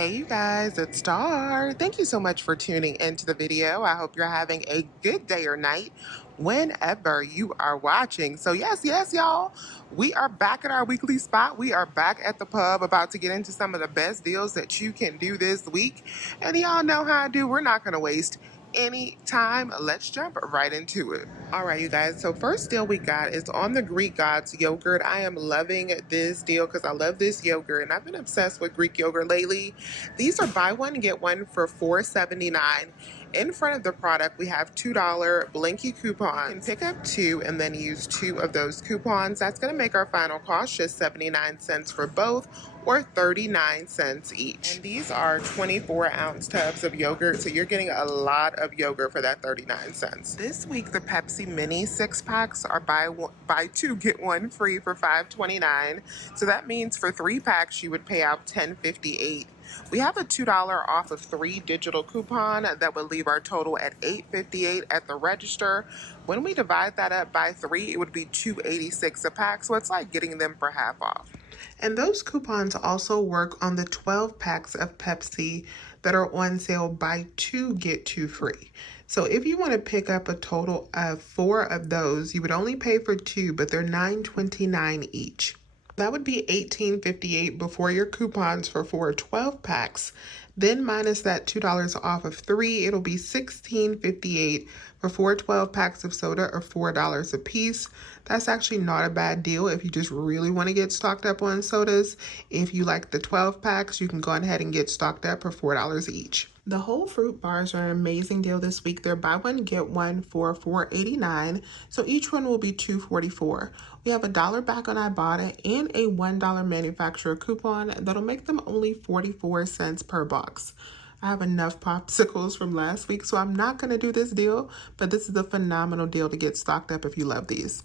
Hey you guys, it's Star. Thank you so much for tuning into the video. I hope you're having a good day or night whenever you are watching. So yes, y'all, we are back at our weekly spot. We are back at the pub about to get into some of the best deals that you can do this week. And y'all know how I do. We're not going to waste any time. Let's jump right into it. All right, you guys. So first deal we got is on the Greek Gods yogurt. I am loving this deal because I love this yogurt and I've been obsessed with Greek yogurt lately. These are buy one get one for $4.79. In front of the product, we have $2 Blinky coupons. You can pick up two and then use two of those coupons. That's going to make our final cost just 79 cents for both, or 39 cents each. And these are 24-ounce tubs of yogurt, so you're getting a lot of yogurt for that 39 cents. This week, the Pepsi Mini 6-packs are buy two, get one free for $5.29. So that means for 3 packs, you would pay out $10.58. We have a $2 off of 3 digital coupon that would leave our total at $8.58 at the register. When we divide that up by 3, it would be $2.86 a pack, so it's like getting them for half off. And those coupons also work on the 12 packs of Pepsi that are on sale, buy 2 get 2 free. So if you want to pick up a total of 4 of those, you would only pay for 2, but they're $9.29 each. That would be $18.58 before your coupons for 4 12 packs. Then minus that $2 off of 3, it'll be $16.58 for 4 12 packs of soda, or $4 a piece. That's actually not a bad deal if you just really want to get stocked up on sodas. If you like the 12 packs, you can go ahead and get stocked up for $4 each. The whole fruit bars are an amazing deal this week. They're buy one, get one for $4.89. So each one will be $2.44. We have $1 back on Ibotta and a $1 manufacturer coupon that'll make them only 44 cents per box. I have enough popsicles from last week, so I'm not going to do this deal, but this is a phenomenal deal to get stocked up if you love these.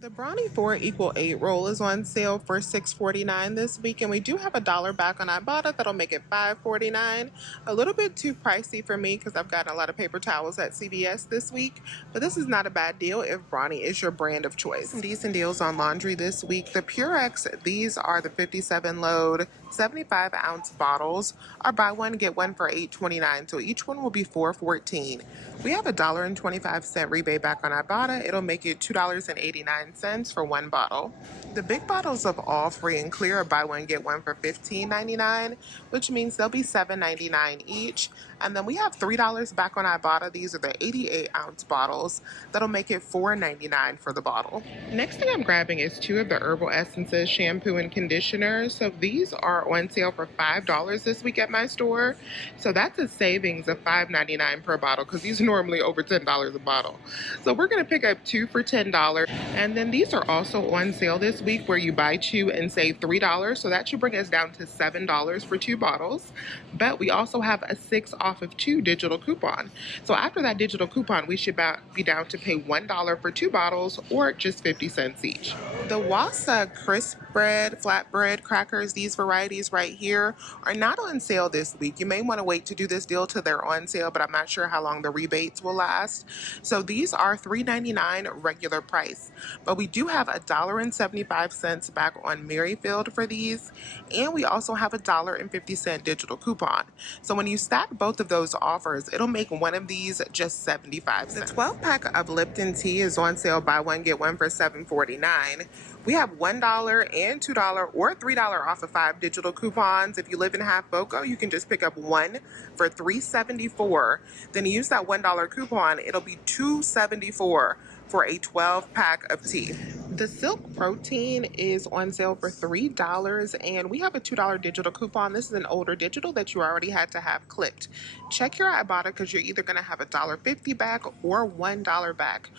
The Brownie 4 Equal 8 roll is on sale for $6.49 this week, and we do have $1 back on Ibotta. That'll make it $5.49. A little bit too pricey for me because I've gotten a lot of paper towels at CVS this week, but this is not a bad deal if Brownie is your brand of choice. Some decent deals on laundry this week. The Purex, these are the 57 load 75-ounce bottles, are buy one get one for $8.29, so each one will be $4.14. We have a $1.25 rebate back on Ibotta. It'll make it $2.89 for 1 bottle. The big bottles of All Free and Clear are buy one get one for $15.99, which means they'll be $7.99 each. And then we have $3 back on Ibotta. These are the 88-ounce bottles. That'll make it $4.99 for the bottle. Next thing I'm grabbing is 2 of the Herbal Essences shampoo and conditioner. So these are on sale for $5 this week at my store. So that's a savings of $5.99 per bottle because these are normally over $10 a bottle. So we're going to pick up 2 for $10. And then these are also on sale this week where you buy 2 and save $3. So that should bring us down to $7 for 2 bottles. But we also have a 6 off of 2 digital coupon. So after that digital coupon, we should be down to pay $1 for 2 bottles, or just 50 cents each. The Wassa crisp bread, flatbread crackers, these varieties right here, are not on sale this week. You may want to wait to do this deal till they're on sale, but I'm not sure how long the rebates will last. So these are $3.99 regular price. But we do have $1.75 back on Merrifield for these, and we also have $1.50 digital coupon. So when you stack both of those offers, it'll make one of these just 75 cents. The 12-pack of Lipton tea is on sale, buy one get one for $7.49. We have $1 and $2 or $3 off of 5 digital coupons. If you live in Half Boco, you can just pick up 1 for $3.74. Then use that $1 coupon. It'll be $2.74 for a 12-pack of tea. The Silk Protein is on sale for $3, and we have a $2 digital coupon. This is an older digital that you already had to have clipped. Check your Ibotta because you're either going to have $1.50 back or $1 back.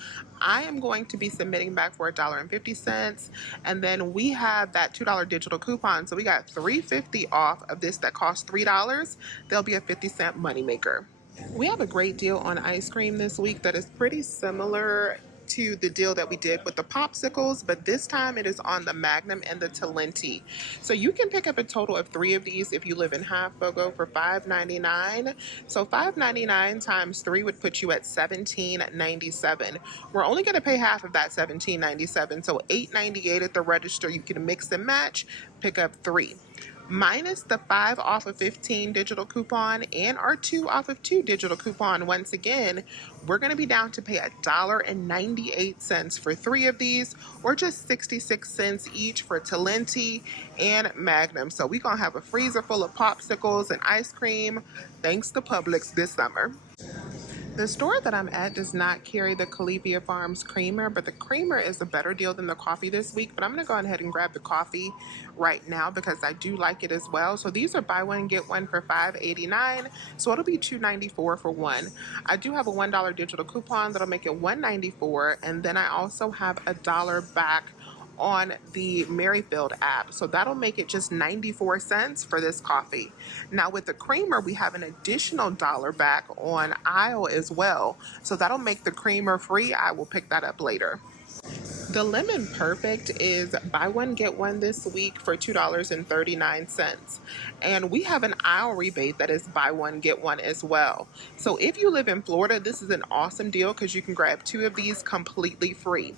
I am going to be submitting back for $1.50, and then we have that $2 digital coupon, so we got $3.50 off of this that costs $3. There'll be a 50-cent moneymaker. We have a great deal on ice cream this week that is pretty similar to the deal that we did with the popsicles, but this time it is on the Magnum and the Talenti. So you can pick up a total of 3 of these if you live in Half Boco for $5.99. So $5.99 times 3 would put you at $17.97. We're only going to pay half of that $17.97, so $8.98 at the register. You can mix and match, pick up 3. minus the 5 off of 15 digital coupon and our 2 off of 2 digital coupon. Once again, we're going to be down to pay $1.98 for 3 of these, or just 66 cents each for Talenti and Magnum. So we're going to have a freezer full of popsicles and ice cream thanks to Publix this summer. The store that I'm at does not carry the Califia Farms creamer, but the creamer is a better deal than the coffee this week. But I'm going to go ahead and grab the coffee right now because I do like it as well. So these are buy one, get one for $5.89. So it'll be $2.94 for one. I do have a $1 digital coupon that'll make it $1.94. And then I also have $1 back on the Merrifield app. So that'll make it just 94 cents for this coffee. Now with the creamer, we have an additional $1 back on aisle as well. So that'll make the creamer free. I will pick that up later. The Lemon Perfect is buy one, get one this week for $2.39. And we have an aisle rebate that is buy one, get one as well. So if you live in Florida, this is an awesome deal because you can grab 2 of these completely free.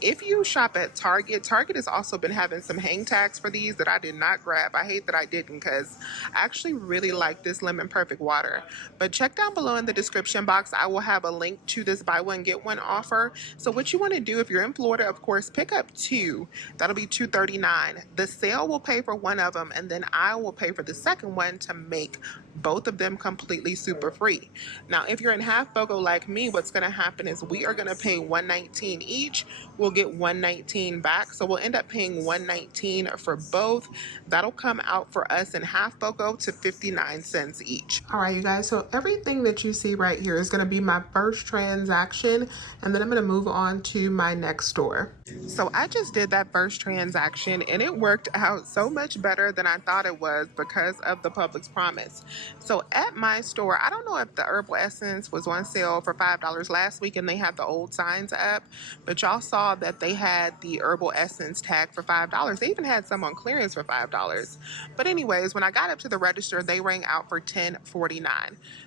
If you shop at Target, Target has also been having some hang tags for these that I did not grab. I hate that I didn't because I actually really like this Lemon Perfect water. But check down below in the description box. I will have a link to this buy one, get one offer. So what you want to do if you're in Florida, of course, pick up 2. That'll be $2.39. The sale will pay for one of them, and then I will pay for the second one to make both of them completely super free. Now, if you're in half BOGO like me, what's going to happen is we are going to pay $1.19 each. We'll get $1.19 back, so we'll end up paying $1.19 for both. That'll come out for us in half BOGO to 59 cents each. All right, you guys, so everything that you see right here is going to be my first transaction, and then I'm going to move on to my next store. So I just did that first transaction, and it worked out so much better than I thought it was because of the Publix promise. So at my store, I don't know if the herbal essence was on sale for $5 last week and they had the old signs up, but y'all saw that they had the herbal essence tag for $5. They even had some on clearance for $5. But anyways, when I got up to the register, they rang out for $10.49.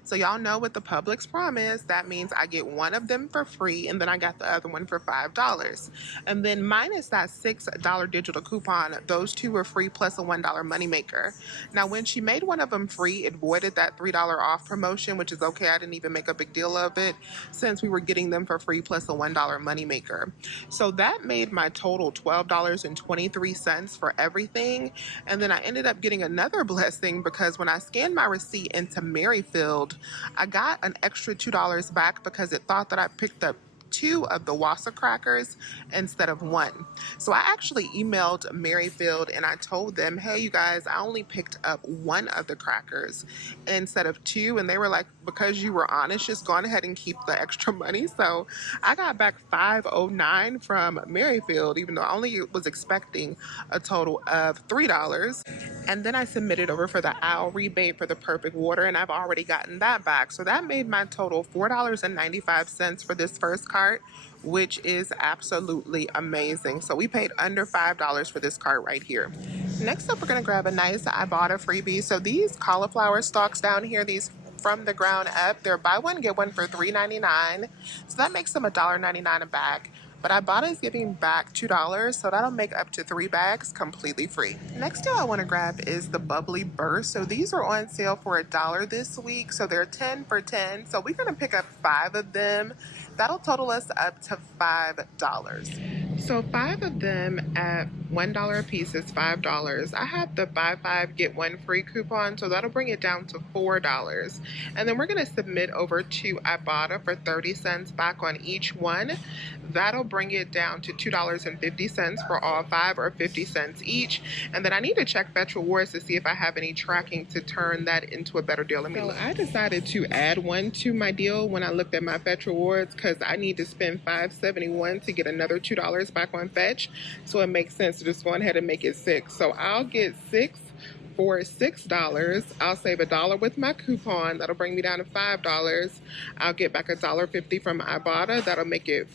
So y'all know with the Publix promise, that means I get one of them for free and then I got the other one for $5. And then minus that $6 digital coupon, those 2 were free plus a $1 moneymaker. Now when she made one of them free, it voided that $3 off promotion, which is okay. I didn't even make a big deal of it since we were getting them for free plus a $1 moneymaker. So that made my total $12.23 for everything. And then I ended up getting another blessing because when I scanned my receipt into Merrifield, I got an extra $2 back because it thought that I picked up 2 of the Wassa crackers instead of 1. So I actually emailed Merrifield and I told them, hey, you guys, I only picked up 1 of the crackers instead of 2. And they were like, because you were honest, just go on ahead and keep the extra money. So I got back $5.09 from Merrifield, even though I only was expecting a total of $3. And then I submitted over for the aisle rebate for the Perfect water, and I've already gotten that back. So that made my total $4.95 for this first cart, which is absolutely amazing. So we paid under $5 for this cart right here. Next up, we're gonna grab a nice Ibotta freebie. So these cauliflower stalks down here, these from the ground up, they're buy one, get one for $3.99. So that makes them $1.99 a bag. But Ibotta is giving back $2, so that'll make up to 3 bags completely free. Next deal I want to grab is the Bubbly Burst. So these are on sale for $1 this week, so they're 10 for 10. So we're going to pick up 5 of them. That'll total us up to $5. So 5 of them at $1 a piece is $5. I have the buy 5 get 1 free coupon, so that'll bring it down to $4. And then we're going to submit over to Ibotta for 30 cents back on each one. That'll bring it down to $2.50 for all 5, or 50 cents each. And then I need to check Fetch Rewards to see if I have any tracking to turn that into a better deal. So I decided to add 1 to my deal when I looked at my Fetch Rewards because I need to spend $5.71 to get another $2 back on Fetch. So it makes sense to just go ahead and make it 6. So I'll get 6 for $6. I'll save $1 with my coupon. That'll bring me down to $5. I'll get back $1.50 from Ibotta. That'll make it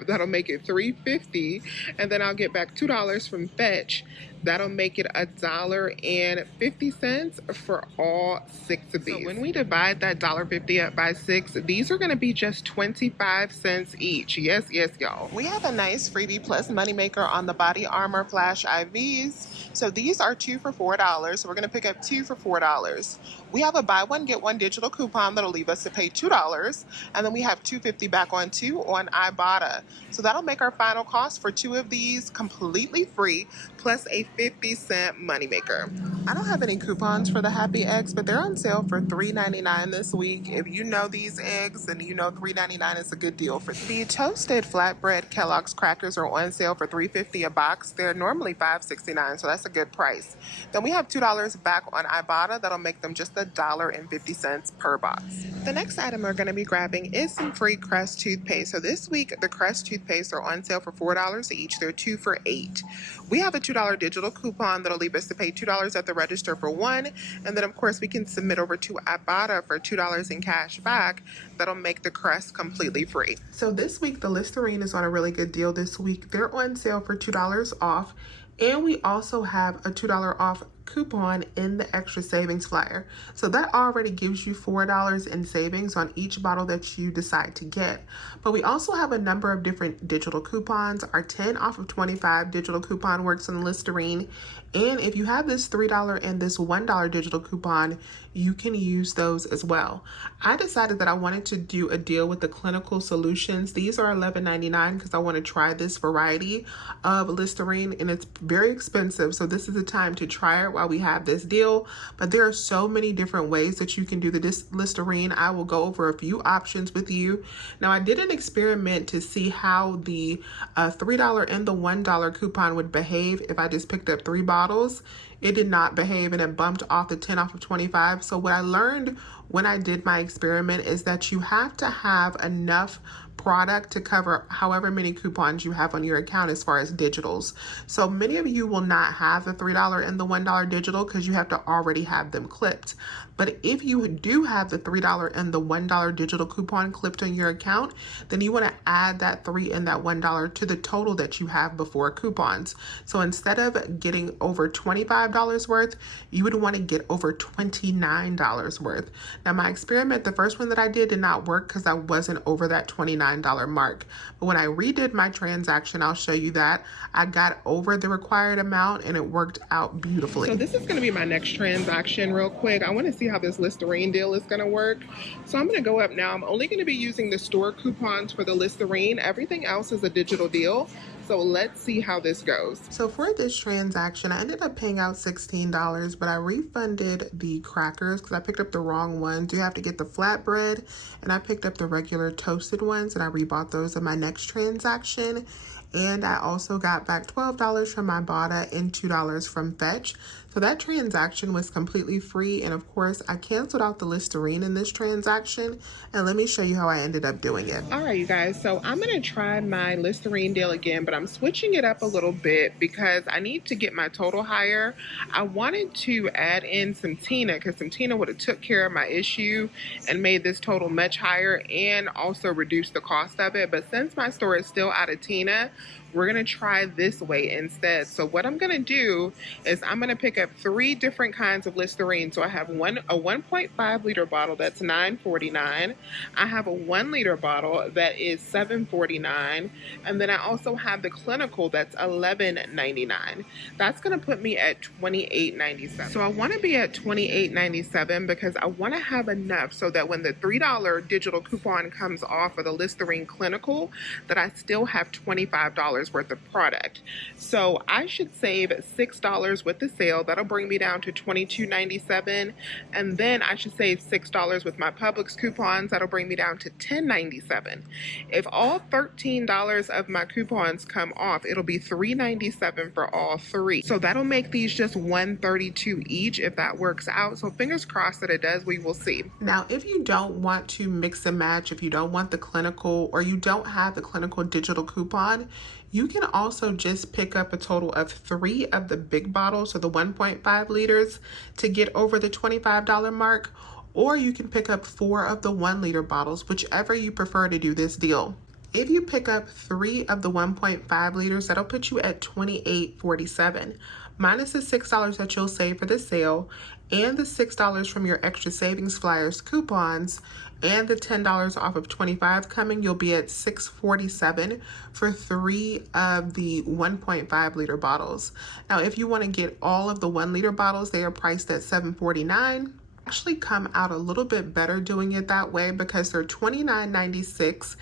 That'll make it $3.50, and then I'll get back $2 from Fetch. That'll make it $1.50 for all 6 of these. So when we divide that $1.50 up by 6, these are going to be just 25 cents each. Yes, yes, y'all. We have a nice freebie plus moneymaker on the Body Armor Flash IVs. So these are 2 for $4. So we're going to pick up 2 for $4. We have a buy one get one digital coupon that'll leave us to pay $2, and then we have $2.50 back on 2 on Ibotta. So that'll make our final cost for 2 of these completely free, plus a 50-cent moneymaker. I don't have any coupons for the Happy Eggs, but they're on sale for $3.99 this week. If you know these eggs, then you know $3.99 is a good deal for them. The toasted flatbread Kellogg's crackers are on sale for $3.50 a box. They're normally $5.69, so that's a good price. Then we have $2 back on Ibotta. That'll make them just $1.50 per box. The next item we're going to be grabbing is some free Crest toothpaste. So this week, the Crest toothpaste are on sale for $4 each. They're 2 for $8. We have a $2 digital coupon that'll leave us to pay $2 at the register for 1. And then, of course, we can submit over to Ibotta for $2 in cash back. That'll make the Crest completely free. So this week, the Listerine is on a really good deal this week. They're on sale for $2 off. And we also have a $2 off coupon in the extra savings flyer. So that already gives you $4 in savings on each bottle that you decide to get. But we also have a number of different digital coupons. Our 10 off of 25 digital coupon works on Listerine. And if you have this $3 and this $1 digital coupon, you can use those as well. I decided that I wanted to do a deal with the Clinical Solutions. These are $11.99 because I want to try this variety of Listerine, and it's very expensive. So this is the time to try it while we have this deal. But there are so many different ways that you can do the Listerine. I will go over a few options with you. Now, I did an experiment to see how the $3 and the $1 coupon would behave if I just picked up 3 bottles. It did not behave, and it bumped off the 10 off of 25. So what I learned when I did my experiment is that you have to have enough product to cover however many coupons you have on your account as far as digitals. So many of you will not have the $3 and the $1 digital because you have to already have them clipped. But if you do have the $3 and the $1 digital coupon clipped on your account, then you want to add that $3 and that $1 to the total that you have before coupons. So instead of getting over $25 worth, you would want to get over $29 worth. Now, my experiment, the first one that I did not work because I wasn't over that $29 mark. But when I redid my transaction, I'll show you that I got over the required amount and it worked out beautifully. So this is going to be my next transaction real quick. I want to see how this Listerine deal is going to work. So I'm going to go up now. I'm only going to be using the store coupons for the Listerine. Everything else is a digital deal. So let's see how this goes. So for this transaction, I ended up paying out $16, but I refunded the crackers because I picked up the wrong ones. You have to get the flatbread, and I picked up the regular toasted ones, and I rebought those in my next transaction. And I also got back $12 from Ibotta and $2 from Fetch. So that transaction was completely free. And of course, I canceled out the Listerine in this transaction. And let me show you how I ended up doing it. All right, you guys. So I'm going to try my Listerine deal again, but I'm switching it up a little bit because I need to get my total higher. I wanted to add in some Tina because some Tina would have took care of my issue and made this total much higher and also reduced the cost of it. But since my store is still out of Tina, we're going to try this way instead. So what I'm going to do is I'm going to pick up 3 different kinds of Listerine. So I have a 1.5 liter bottle that's $9.49. I have a 1 liter bottle that is $7.49. And then I also have the Clinical that's $11.99. That's going to put me at $28.97. So I want to be at $28.97 because I want to have enough so that when the $3 digital coupon comes off for the Listerine Clinical, that I still have $25 worth of product. So I should save $6 with the sale. That'll bring me down to $22.97. And then I should save $6 with my Publix coupons. That'll bring me down to $10.97. If all $13 of my coupons come off, it'll be $3.97 for all 3. So that'll make these just $1.32 each if that works out. So fingers crossed that it does. We will see. Now, if you don't want to mix and match, if you don't want the Clinical or you don't have the Clinical digital coupon, you can also just pick up a total of 3 of the big bottles, so the 1.5 liters, to get over the $25 mark, or you can pick up 4 of the 1 liter bottles, whichever you prefer to do this deal. If you pick up 3 of the 1.5 liters, that'll put you at $28.47, minus the $6 that you'll save for the sale, and the $6 from your extra savings flyers coupons, and the $10 off of 25 coming. You'll be at $6.47 for 3 of the 1.5 liter bottles. Now, if you want to get all of the 1 liter bottles, they are priced at $7.49. Actually come out a little bit better doing it that way because they're $29.96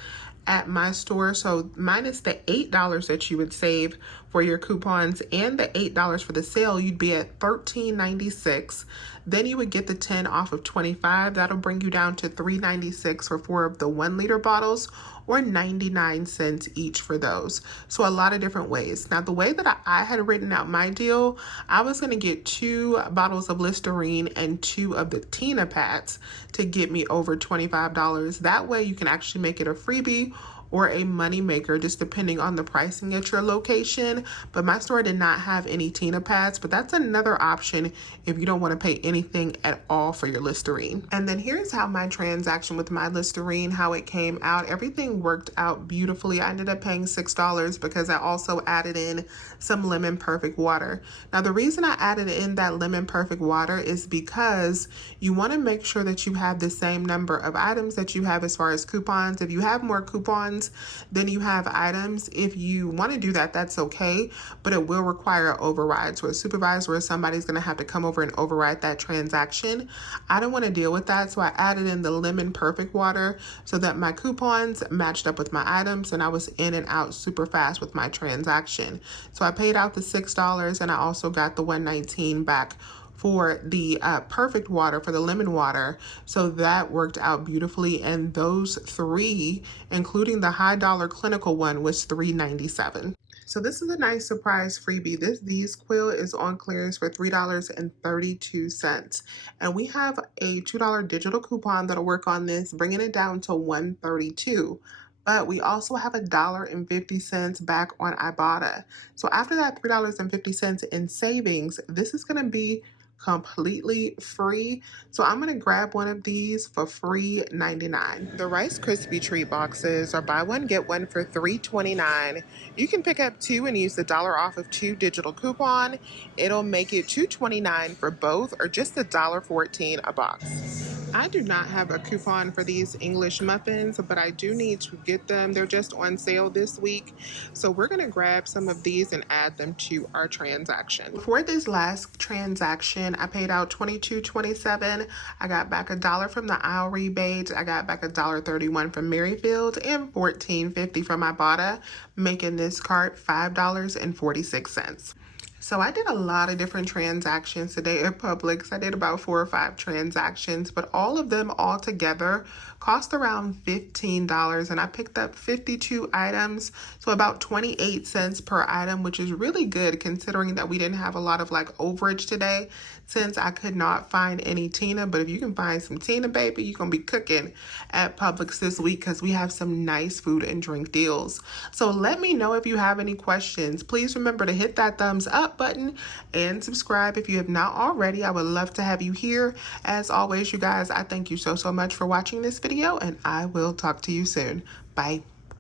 at my store. So minus the $8 that you would save for your coupons and the $8 for the sale, you'd be at $13.96. Then you would get the 10 off of 25. That'll bring you down to $3.96 for 4 of the 1 liter bottles, or 99 cents each for those. So a lot of different ways. Now, the way that I had written out my deal, I was going to get 2 bottles of Listerine and 2 of the Tina pads to get me over $25. That way you can actually make it a freebie or a money maker, just depending on the pricing at your location. But my store did not have any Tina pads, but that's another option if you don't want to pay anything at all for your Listerine. And then here's how my transaction with my Listerine, how it came out. Everything worked out beautifully. I ended up paying $6 because I also added in some Lemon Perfect water. Now, the reason I added in that Lemon Perfect water is because you want to make sure that you have the same number of items that you have as far as coupons. If you have more coupons then you have items. If you want to do that, that's okay, but it will require an override. So a supervisor or somebody's going to have to come over and override that transaction. I don't want to deal with that, so I added in the Lemon Perfect water so that my coupons matched up with my items and I was in and out super fast with my transaction. So I paid out the $6 and I also got the $1.19 back for the Perfect water, for the lemon water. So that worked out beautifully. And those 3, including the high dollar clinical one, was $3.97. So this is a nice surprise freebie. This ZzzQuil is on clearance for $3.32. And we have a $2 digital coupon that'll work on this, bringing it down to $1.32. But we also have $1.50 back on Ibotta. So after that $3.50 in savings, this is going to be completely free. So I'm going to grab one of these for free $3.99. The Rice Krispie treat boxes are buy one get one for $3.29. You can pick up 2 and use the $1 off of 2 digital coupon. It'll make it $2.29 for both, or just $1.14 a box. I do not have a coupon for these English muffins, but I do need to get them. They're just on sale this week. So we're going to grab some of these and add them to our transaction. For this last transaction, I paid out $22.27. I got back $1 from the aisle rebate. I got back $1.31 from Merrifield and $14.50 from Ibotta, making this cart $5.46. So I did a lot of different transactions today at Publix. I did about 4 or 5 transactions, but all of them all together cost around $15, and I picked up 52 items, so about 28 cents per item, which is really good considering that we didn't have a lot of like overage today since I could not find any Tina. But if you can find some Tina, baby, you're gonna be cooking at Publix this week because we have some nice food and drink deals. So let me know if you have any questions. Please remember to hit that thumbs up button and subscribe if you have not already. I would love to have you here. As always, you guys, I thank you so much for watching this video, and I will talk to you soon. Bye.